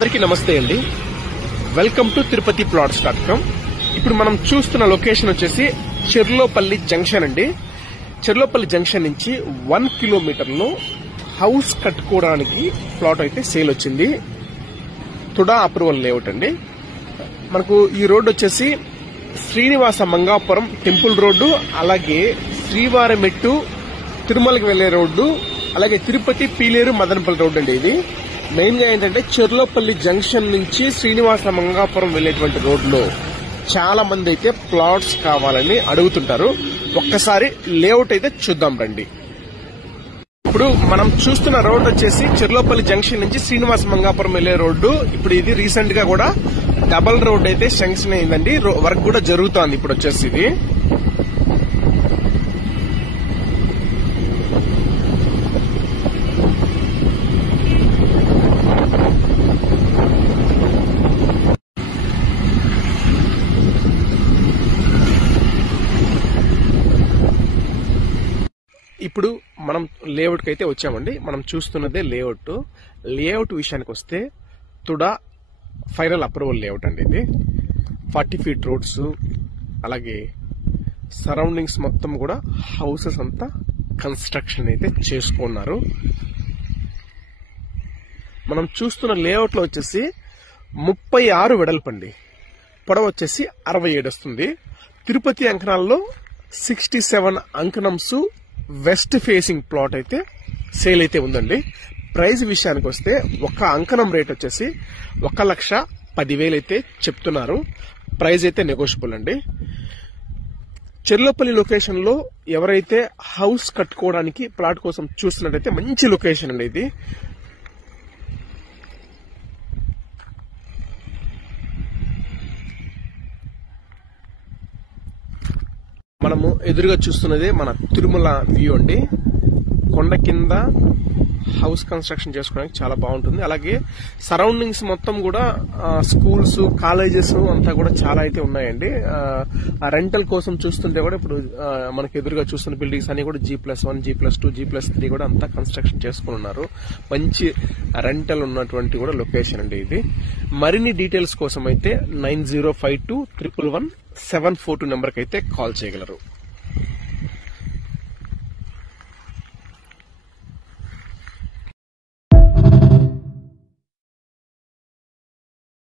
అందరికీ నమస్తే అండి. Welcome to Tirupati plots.com. ఇప్పుడు మనం చూస్తున్న లొకేషన్ వచ్చేసి చెర్లోపల్లి జంక్షన్ అండి. చెర్లోపల్లి జంక్షన్ నుంచి 1 కిలోమీటర్లో హౌస్ కట్టుకోవడానికి ప్లాట్ అయితే సేల్ వచ్చింది. తుడా అప్రూవల్ లేఅవుట్ అండి. మనకు ఈ రోడ్డు వచ్చేసి శ్రీనివాస మంగాపురం టెంపుల్ రోడ్డు, అలాగే శ్రీవారమెట్టు తిరుమలకి వెళ్లే రోడ్డు, అలాగే తిరుపతి పీలేరు మదనపల్లి రోడ్డు అండి. ఇది మెయిన్ గా ఏంటంటే చెర్లోపల్లి జంక్షన్ నుంచి శ్రీనివాస మంగాపురం వెళ్లేటువంటి రోడ్లో చాలా మంది అయితే ప్లాట్స్ కావాలని అడుగుతుంటారు. ఒక్కసారి లేఅవుట్ అయితే చూద్దాం రండి. ఇప్పుడు మనం చూస్తున్న రోడ్ వచ్చేసి చెర్లోపల్లి జంక్షన్ నుంచి శ్రీనివాస మంగాపురం వెళ్లే రోడ్డు. ఇప్పుడు ఇది రీసెంట్ గా కూడా డబల్ రోడ్ అయితే శాంక్షన్ అయిందండి. వర్క్ కూడా జరుగుతోంది. ఇప్పుడు వచ్చేసి ఇది ఇప్పుడు మనం లేఅవుట్ కి అయితే వచ్చామండి. మనం చూస్తున్నదే లేఅవుట్ విషయానికి వస్తే తుడా ఫైనల్ అప్రూవల్ లేఅవుట్ అండి. ఇది 40 ఫీట్ రోడ్స్, అలాగే సరౌండింగ్స్ మొత్తం కూడా హౌసెస్ అంతా కన్స్ట్రక్షన్ అయితే చేసుకున్నారు. మనం చూస్తున్న లేఅవుట్ లో వచ్చేసి 36 వెడల్పండి, పొడవు వచ్చేసి 67 వస్తుంది. తిరుపతి అంకణాల్లో 67 అంకణంస్ వెస్ట్ ఫేసింగ్ ప్లాట్ అయితే సేల్ అయితే ఉందండి. ప్రైస్ విషయానికి వస్తే ఒక అంకణం రేట్ వచ్చేసి 1,10,000 అయితే చెప్తున్నారు. ప్రైస్ అయితే నెగోషియబుల్ అండి. చెర్లోపల్లి లొకేషన్ లో ఎవరైతే హౌస్ కట్టుకోవడానికి ప్లాట్ కోసం చూస్తున్నట్టయితే మంచి లొకేషన్ అండి ఇది. మనము ఎదురుగా చూస్తున్నదే మన తిరుమల వ్యూ అండి. కొండ కింద హౌస్ కన్స్ట్రక్షన్ చేసుకోవడానికి చాలా బాగుంటుంది. అలాగే సరౌండింగ్స్ మొత్తం కూడా స్కూల్స్, కాలేజెస్ అంతా కూడా చాలా అయితే ఉన్నాయండి. రెంటల్ కోసం చూస్తుంటే కూడా ఇప్పుడు మనకి ఎదురుగా చూస్తున్న బిల్డింగ్స్ అన్ని కూడా G+1, G+2, G+3 కూడా అంతా కన్స్ట్రక్షన్ చేసుకుని ఉన్నారు. మంచి రెంటల్ ఉన్నటువంటి కూడా లొకేషన్ అండి ఇది. మరిన్ని డీటెయిల్స్ కోసం అయితే 9052111742 నెంబర్కి అయితే కాల్ చేయగలరు.